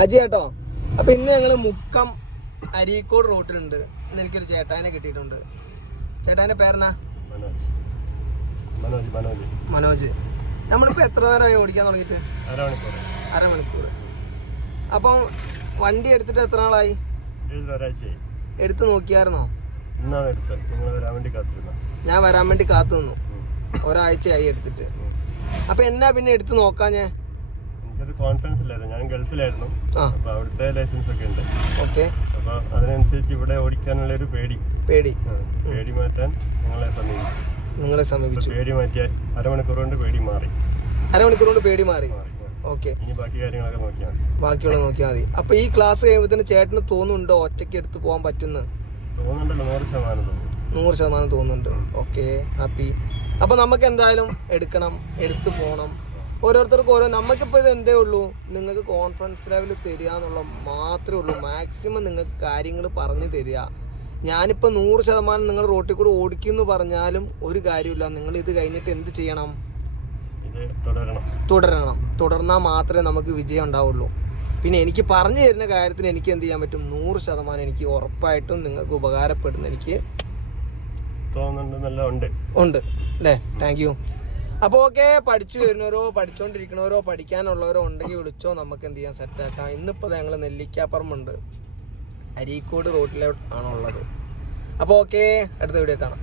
അജി കേട്ടോ. അപ്പൊ ഇന്ന് ഞങ്ങള് മുക്കം അരീക്കോട് റോട്ടിലുണ്ട്. ഇന്ന് എനിക്കൊരു ചേട്ടാനെ കിട്ടിയിട്ടുണ്ട്. ചേട്ടാന്റെ പേരെന്നാ? മനോജ്. നമ്മളിപ്പോ എത്ര നേരമായി ഓടിക്കാൻ തുടങ്ങിയിട്ട്? അരമണിക്കൂർ. അപ്പം വണ്ടി എടുത്തിട്ട് എത്ര നാളായി? എടുത്ത് നോക്കിയായിരുന്നോ? ഞാൻ വരാൻ വേണ്ടി കാത്തു നിന്നു. ഒരാഴ്ചയായി എടുത്തിട്ട്. അപ്പൊ എന്നാ പിന്നെ എടുത്ത് നോക്കാഞ്ഞേ? കോൺഫിഡൻസ് ഇല്ലായിരുന്നു. ഞാൻ ഗൾഫിലായിരുന്നു. അപ്പൊ അവിടുത്തെ ലൈസൻസ് ഒക്കെ ഉണ്ട്. ഓക്കെ. അപ്പൊ അതിനനുസരിച്ച് ഇവിടെ ഓടിക്കാനുള്ള ഒരു പേടി മാറ്റാൻ നിങ്ങളെ സമീപിച്ചു. പേടി മാറ്റിയ അരമണിക്കൂർ കൊണ്ട് പേടി മാറി. ഓക്കെ. ഇനി ബാക്കി കാര്യങ്ങളൊക്കെ നോക്കിയാൽ മതി. അപ്പൊ ഈ ക്ലാസ് കഴിയുമ്പോൾ ചേട്ടന് തോന്നുന്നുണ്ടോ ഒറ്റയ്ക്ക് എടുത്ത് പോകാൻ പറ്റുന്നു? തോന്നുന്നുണ്ടല്ലോ, 100% തോന്നുന്നുണ്ട്. Okay, happy. അപ്പൊ നമുക്ക് എന്തായാലും എടുത്ത് പോകണം. ഓരോരുത്തർക്കും ഓരോ, നമുക്കിപ്പോൾ ഇത് എന്തേ ഉള്ളൂ, നിങ്ങൾക്ക് കോൺഫിഡൻസ് ലെവൽ തരിക എന്നുള്ള മാത്രമേ ഉള്ളൂ. മാക്സിമം നിങ്ങൾക്ക് കാര്യങ്ങൾ പറഞ്ഞു തരിക. ഞാനിപ്പോൾ 100% നിങ്ങൾ റോട്ടിൽ കൂടെ ഓടിക്കുമെന്ന് പറഞ്ഞാലും ഒരു കാര്യമില്ല. നിങ്ങൾ ഇത് കഴിഞ്ഞിട്ട് എന്ത് ചെയ്യണം? തുടർന്നാൽ മാത്രമേ നമുക്ക് വിജയം ഉണ്ടാവുള്ളൂ. പിന്നെ എനിക്ക് പറഞ്ഞു തരുന്ന കാര്യത്തിന് എനിക്ക് എന്ത് ചെയ്യാൻ പറ്റും? 100% എനിക്ക് ഉറപ്പായിട്ടും നിങ്ങൾക്ക് ഉപകാരപ്പെടുന്ന എനിക്ക് ഉണ്ട് അല്ലേ? Thank you. അപ്പോൾ ഓക്കെ, പഠിച്ചു വരുന്നവരോ പഠിച്ചുകൊണ്ടിരിക്കുന്നവരോ പഠിക്കാനുള്ളവരോ ഉണ്ടെങ്കിൽ വിളിച്ചോ, നമുക്ക് എന്ത് ചെയ്യാൻ സെറ്റാക്കാം. ഇന്നിപ്പോൾ ഞങ്ങൾ നെല്ലിക്കാപ്പറമ്പുണ്ട്, അരീക്കോട് റോഡിലോട്ടാണുള്ളത്. അപ്പോൾ ഓക്കെ, അടുത്ത വീഡിയോ കാണാം.